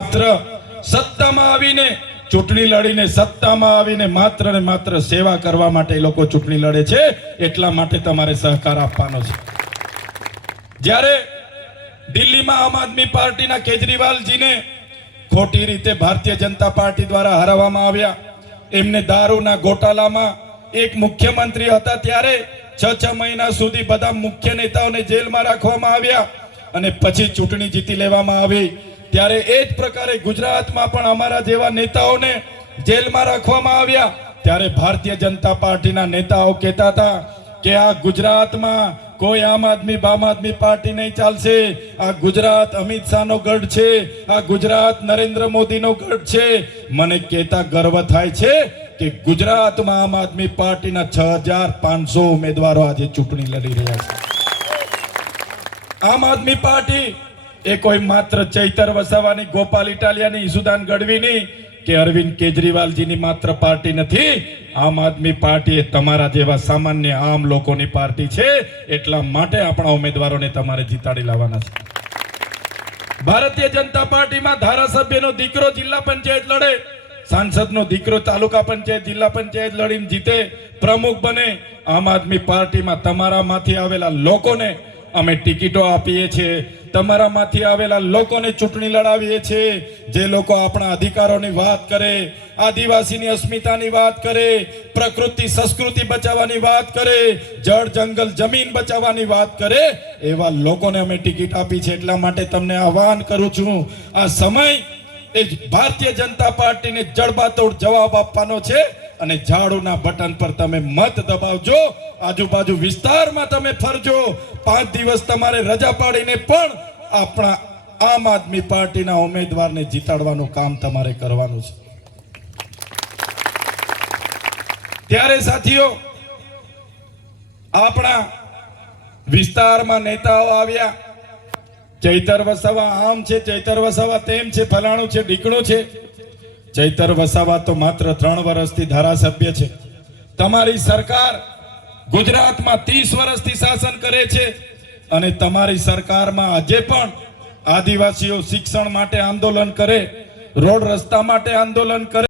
માત્ર સત્તામાં આવીને ચૂંટણી લડીને સત્તામાં આવીને માત્ર ને માત્ર સેવા કરવા માટે લોકો ચૂંટણી લડે છે, એટલા માટે તમારે સહકાર આપવાનો છે। જ્યારે દિલ્હીમાં આમ આદમી પાર્ટીના કેજરીવાલજીને ખોટી રીતે ભારતીય જનતા પાર્ટી દ્વારા હરાવવામાં આવ્યા, એમને દારૂના ગોટાળામાં એક મુખ્યમંત્રી હતા ત્યારે 6 મહિના સુધી બધા મુખ્ય નેતાઓને જેલમાં રાખવામાં આવ્યા અને પછી ચૂંટણી જીતી લેવામાં આવી। ત્યારે એ જ પ્રકારે ગુજરાતમાં પણ અમારા જેવા નેતાઓને જેલમાં રાખવામાં આવ્યા। ત્યારે ભારતીય જનતા પાર્ટીના નેતાઓ કહેતા હતા કે આ ગુજરાતમાં કોઈ આમ આદમી પાર્ટી નહીં ચાલશે, આ ગુજરાત અમિત શાહનો ગઢ છે, આ ગુજરાત નરેન્દ્ર મોદીનો ગઢ છે। મને કહેતા ગર્વ થાય છે કે ગુજરાતમાં આમ આદમી પાર્ટીના 6500 ઉમેદવારો આજે ચૂંટણી લડી રહ્યા છે। આમ આદમી પાર્ટી એ કોઈ માત્ર ચૈતર વસાવાની, ગોપાલ ઇટાલિયાની, ઈસુદાન ગઢવીની કે અરવિંદ કેજરીવાલજીની માત્ર પાર્ટી નથી। આમ આદમી પાર્ટી એ તમારા જેવા સામાન્ય આમ લોકોની પાર્ટી છે, એટલા માટે આપણા ઉમેદવારોને તમારે જીતાડી લાવવાના છે। ભારતીય જનતા પાર્ટીમાં ધારાસભ્યનો દીકરો જિલ્લા પંચાયત લડે, સાંસદનો દીકરો તાલુકા પંચાયત, જિલ્લા પંચાયત લડીને જીતે, પ્રમુખ બને। આમ આદમી પાર્ટીમાં તમારામાંથી આવેલા લોકોને અમે ટિકિટો આપીએ છીએ, તમારામાંથી આવેલા લોકોને ચૂંટણી લડાવીએ છીએ। જે લોકો આપણા અધિકારોની વાત કરે, આદિવાસીની અસ્મિતાની વાત કરે, પ્રકૃતિ સંસ્કૃતિ બચાવવાની વાત કરે, જળ જંગલ જમીન બચાવવાની વાત કરે, એવા લોકોને અમે ટિકિટ આપી છે। એટલા માટે તમને આહવાન કરું છું, આ સમય એ ભારતીય જનતા પાર્ટીને જડબાતોડ જવાબ આપવાનો છે અને ઝાડુના બટન પર તમે મત દબાવજો, આજુબાજુ વિસ્તારમાં તમે ફરજો, 5 દિવસ તમારે રજા પાડીને પણ આપણા આમ આદમી પાર્ટીના ઉમેદવારને જીતાડવાનું કામ તમારે કરવાનું છે। ત્યારે સાથીઓ, આપણા વિસ્તારમાં નેતાઓ આવ્યા, ચૈતર વસાવા આમ છે, ચૈતર વસાવા તેમ છે, ફલાણું છે, ઢીકણું છે। ચૈતર વસાવા તો માત્ર 3 વર્ષથી ધારાસભ્ય છે। તમારી સરકાર ગુજરાતમાં 30 વર્ષથી શાસન કરે છે અને તમારી સરકારમાં આજે પણ આદિવાસીઓ શિક્ષણ માટે આંદોલન કરે, રોડ રસ્તા માટે આંદોલન કરે।